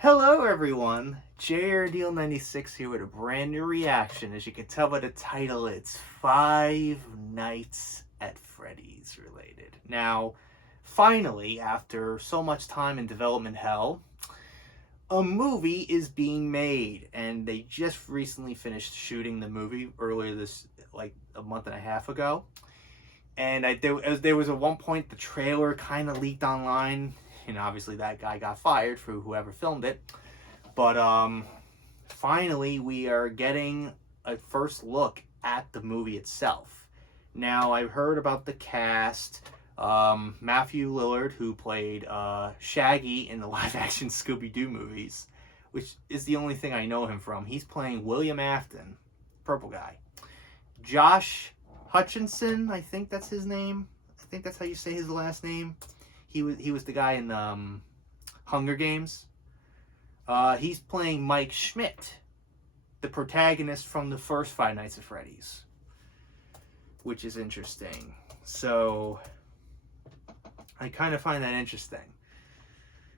Hello everyone, JRDeal96 here with a brand new reaction. As you can tell by the title, it's Five Nights at Freddy's related. Now, finally, after so much time in development hell, a movie is being made, and they just recently finished shooting the movie earlier this, like a month and a half ago. And there was at one point the trailer kind of leaked online. You know, obviously that guy got fired for whoever filmed it. But finally, we are getting a first look at the movie itself. Now, I've heard about the cast. Matthew Lillard, who played Shaggy in the live-action Scooby-Doo movies, which is the only thing I know him from. He's playing William Afton, purple guy. Josh Hutcherson, I think that's his name. I think that's how you say his last name. He was the guy in Hunger Games. He's playing Mike Schmidt, the protagonist from the first Five Nights at Freddy's, which is interesting. So I kind of find that interesting.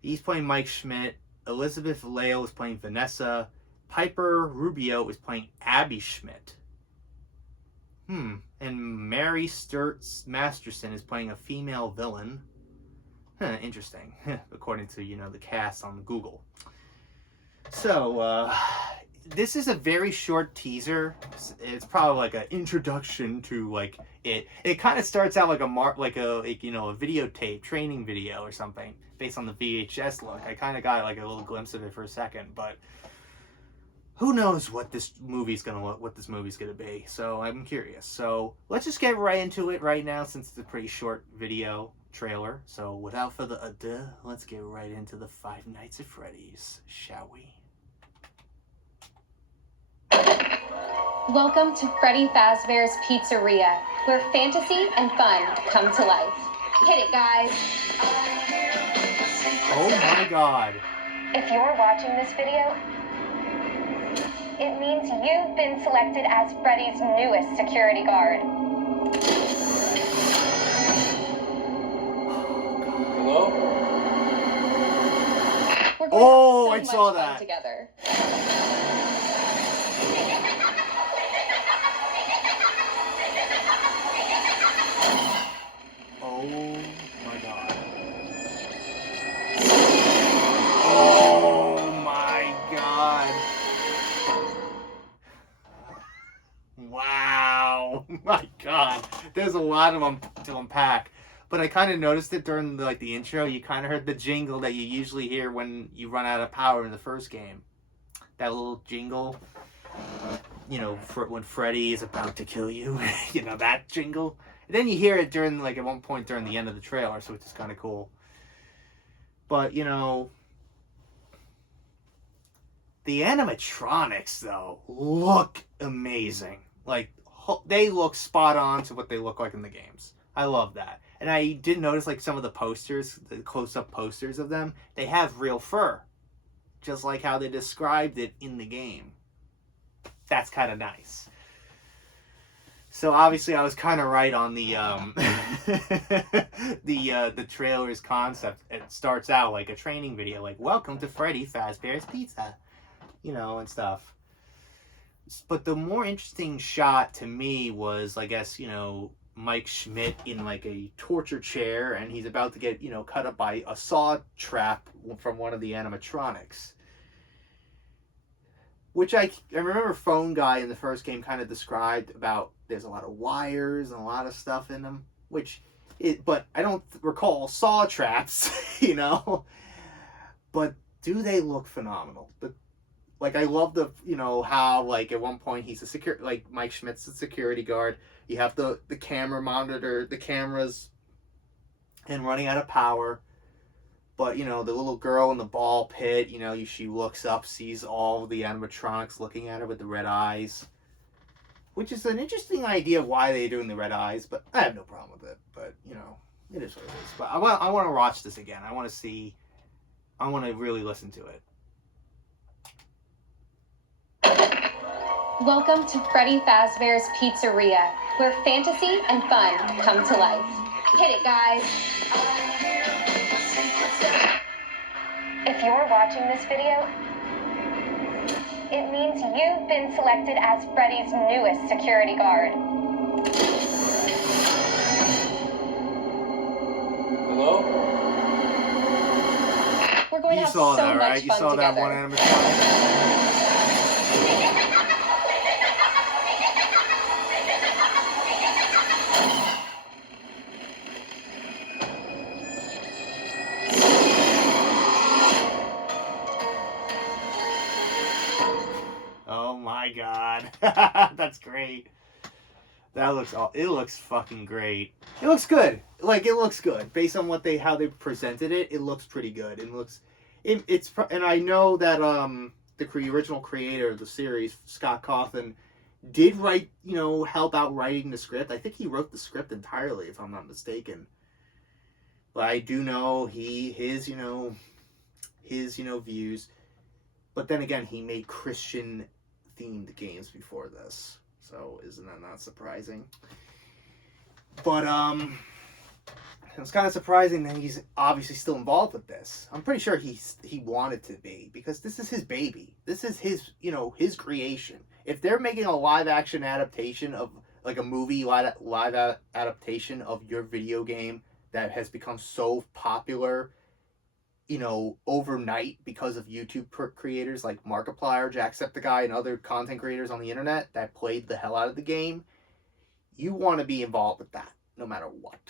He's playing Mike Schmidt. Elizabeth Vallejo is playing Vanessa. Piper Rubio is playing Abby Schmidt. And Mary Sturts Masterson is playing a female villain. Interesting, according to, the cast on Google. So, this is a very short teaser. It's probably like an introduction to, like, it. It kind of starts out like a videotape, training video or something, based on the VHS look. I kind of got, like, a little glimpse of it for a second, but who knows what this movie's gonna be. So I'm curious. So let's just get right into it right now, since it's a pretty short video trailer. So without further ado, let's get right into the Five Nights at Freddy's, shall we? Welcome to Freddy Fazbear's Pizzeria, where fantasy and fun come to life. Hit it, guys. Oh my god. If you're watching this video, it means you've been selected as Freddy's newest security guard. Hello? We're going to have I so saw much fun that. together. Oh my god. Oh my god. Wow. My god. There's a lot of them to unpack. But I kind of noticed it during the intro. You kind of heard the jingle that you usually hear when you run out of power in the first game. That little jingle, for when Freddy is about to kill you. That jingle. And then you hear it during, at one point during the end of the trailer, so it's just kind of cool. But, the animatronics, though, look amazing. They look spot on to what they look like in the games. I love that. And I did notice, some of the posters, the close-up posters of them, they have real fur. Just like how they described it in the game. That's kind of nice. So obviously I was kind of right on the the trailer's concept. It starts out like a training video, like welcome to Freddy Fazbear's Pizza, and stuff. But the more interesting shot to me was, I guess, Mike Schmidt in a torture chair, and he's about to get, cut up by a saw trap from one of the animatronics. Which I remember Phone Guy in the first game kind of described about there's a lot of wires and a lot of stuff in them, but I don't recall saw traps, But do they look phenomenal? I love how, at one point he's Mike Schmidt's a security guard. You have the camera monitor, the cameras, and running out of power. But, the little girl in the ball pit, she looks up, sees all the animatronics looking at her with the red eyes. Which is an interesting idea of why they're doing the red eyes, but I have no problem with it. But, it is what it is. But I want to watch this again. I want to really listen to it. Welcome to Freddy Fazbear's Pizzeria, where fantasy and fun come to life. Hit it, guys. If you're watching this video, it means you've been selected as Freddy's newest security guard. Hello? We're going to have so that, much right? fun You saw together. that one animatronic? Oh my god. That's great. It looks fucking great. It looks good. Like, it looks good. Based on how they presented it, it looks pretty good. And I know that the original creator of the series, Scott Cawthon, did write, help out writing the script. I think he wrote the script entirely, if I'm not mistaken. But I do know his views. But then again, he made Christian themed games before this. So isn't that not surprising? But it's kind of surprising that he's obviously still involved with this. I'm pretty sure he wanted to be, because this is his baby. This is his creation. If they're making a live action adaptation of, like, a movie live adaptation of your video game that has become so popular, overnight because of YouTube creators like Markiplier, Jacksepticeye, and other content creators on the internet that played the hell out of the game, you want to be involved with that, no matter what.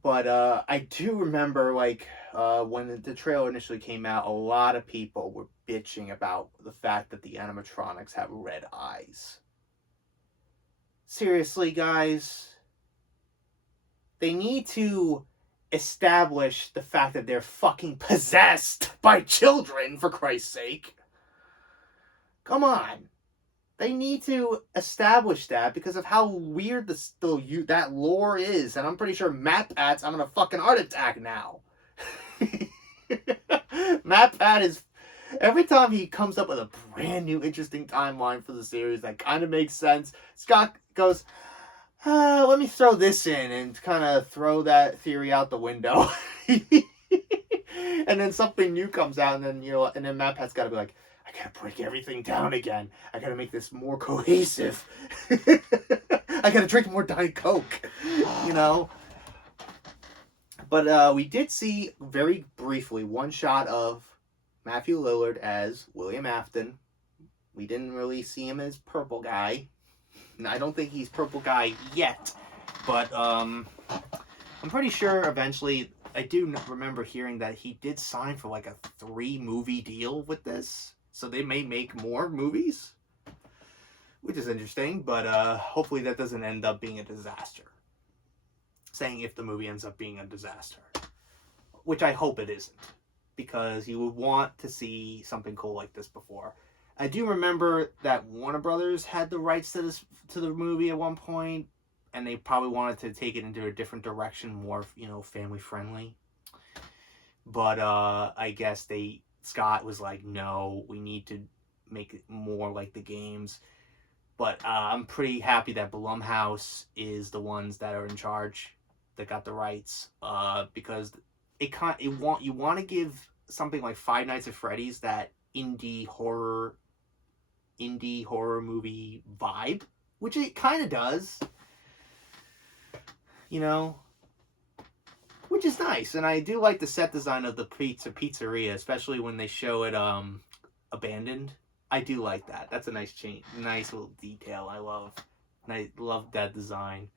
But I do remember, when the trailer initially came out, a lot of people were bitching about the fact that the animatronics have red eyes. Seriously, guys, they need to establish the fact that they're fucking possessed by children, for Christ's sake. Come on. They need to establish that because of how weird that lore is. And I'm pretty sure MatPat's having a fucking heart attack now. MatPat is... Every time he comes up with a brand new interesting timeline for the series that kind of makes sense, Scott goes, let me throw this in, and kind of throw that theory out the window. And then something new comes out, and then MatPat's got to be like, I gotta break everything down again. I gotta make this more cohesive. I gotta drink more Diet Coke, But we did see, very briefly, one shot of Matthew Lillard as William Afton. We didn't really see him as Purple Guy. I don't think he's Purple Guy yet, but I'm pretty sure eventually. I do remember hearing that he did sign for like a 3-movie deal with this, so they may make more movies, which is interesting. But hopefully that doesn't end up being a disaster. Saying if the movie ends up being a disaster, which I hope it isn't, because you would want to see something cool like this before. I do remember that Warner Brothers had the rights to the movie at one point, and they probably wanted to take it into a different direction, more, family friendly. But I guess Scott was like, no, we need to make it more like the games. But I'm pretty happy that Blumhouse is the ones that are in charge, that got the rights, because you want to give something like Five Nights at Freddy's that indie horror movie vibe, which it kind of does, which is nice. And I do like the set design of the pizzeria, especially when they show it abandoned. I do like that. That's a nice little detail. I love that design.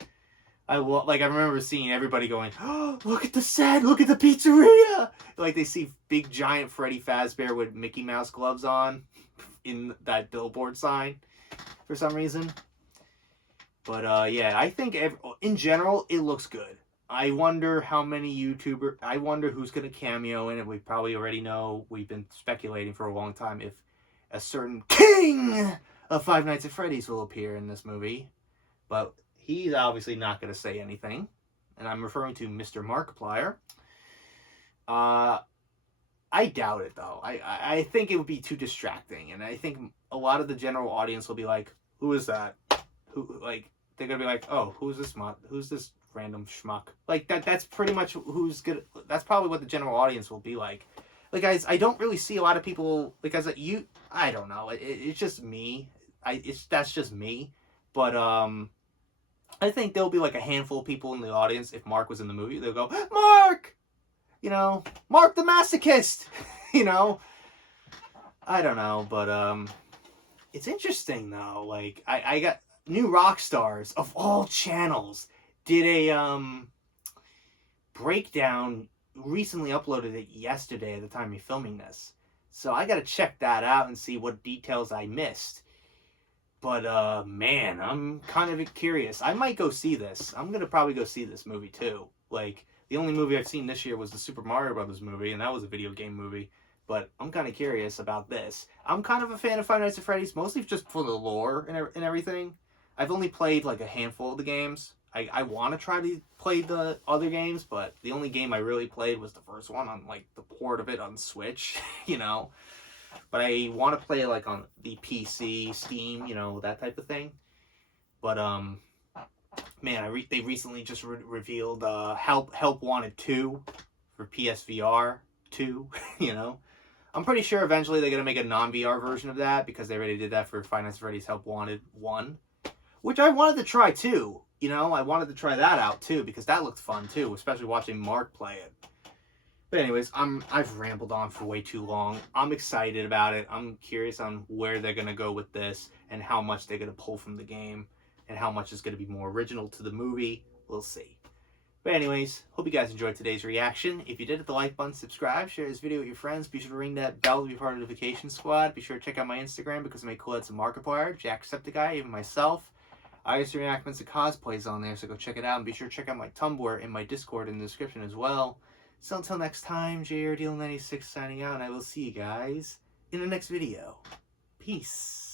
I remember seeing everybody going, oh, look at the set, look at the pizzeria. Like they see big giant Freddy Fazbear with Mickey Mouse gloves on in that billboard sign for some reason. But yeah, I think in general it looks good. I wonder how many I wonder who's going to cameo in it. We probably already know. We've been speculating for a long time if a certain king of Five Nights at Freddy's will appear in this movie. But he's obviously not going to say anything. And I'm referring to Mr. Markiplier. I doubt it, though. I think it would be too distracting. And I think a lot of the general audience will be like, who is that? They're going to be like, oh, who's this random schmuck. Like, that's pretty much who's good. That's probably what the general audience will be like. Like, guys, I don't really see a lot of people, because I don't know. It's just me. That's just me. But, I think there'll be like a handful of people in the audience. If Mark was in the movie, they'll go, Mark! You know, Mark the masochist! You know? I don't know, but, it's interesting, though. Like, I got new rock stars of all channels did a, breakdown, recently uploaded it yesterday at the time of filming this. So I gotta check that out and see what details I missed. But, man, I'm kind of curious. I might go see this. I'm gonna probably go see this movie, too. Like, the only movie I've seen this year was the Super Mario Brothers movie, and that was a video game movie. But I'm kind of curious about this. I'm kind of a fan of Five Nights at Freddy's, mostly just for the lore and everything. I've only played, like, a handful of the games. I want to try to play the other games, but the only game I really played was the first one on, like, the port of it on Switch, you know? But I want to play, like, on the PC, Steam, you know, that type of thing. But, man, they recently just revealed Help Wanted 2 for PSVR 2, you know? I'm pretty sure eventually they're going to make a non-VR version of that, because they already did that for Five Nights at Freddy's Help Wanted 1. Which I wanted to try, too. You know, I wanted to try that out, too, because that looked fun, too, especially watching Mark play it. But anyways, I've rambled on for way too long. I'm excited about it. I'm curious on where they're going to go with this, and how much they're going to pull from the game, and how much is going to be more original to the movie. We'll see. But anyways, hope you guys enjoyed today's reaction. If you did, hit the like button, subscribe, share this video with your friends. Be sure to ring that bell to be part of the notification squad. Be sure to check out my Instagram, because I make cool ads and Markiplier, Jacksepticeye, even myself. I used to reenactments and cosplays on there, so go check it out. And be sure to check out my Tumblr and my Discord in the description as well. So until next time, JRDeal96 signing out, and I will see you guys in the next video. Peace.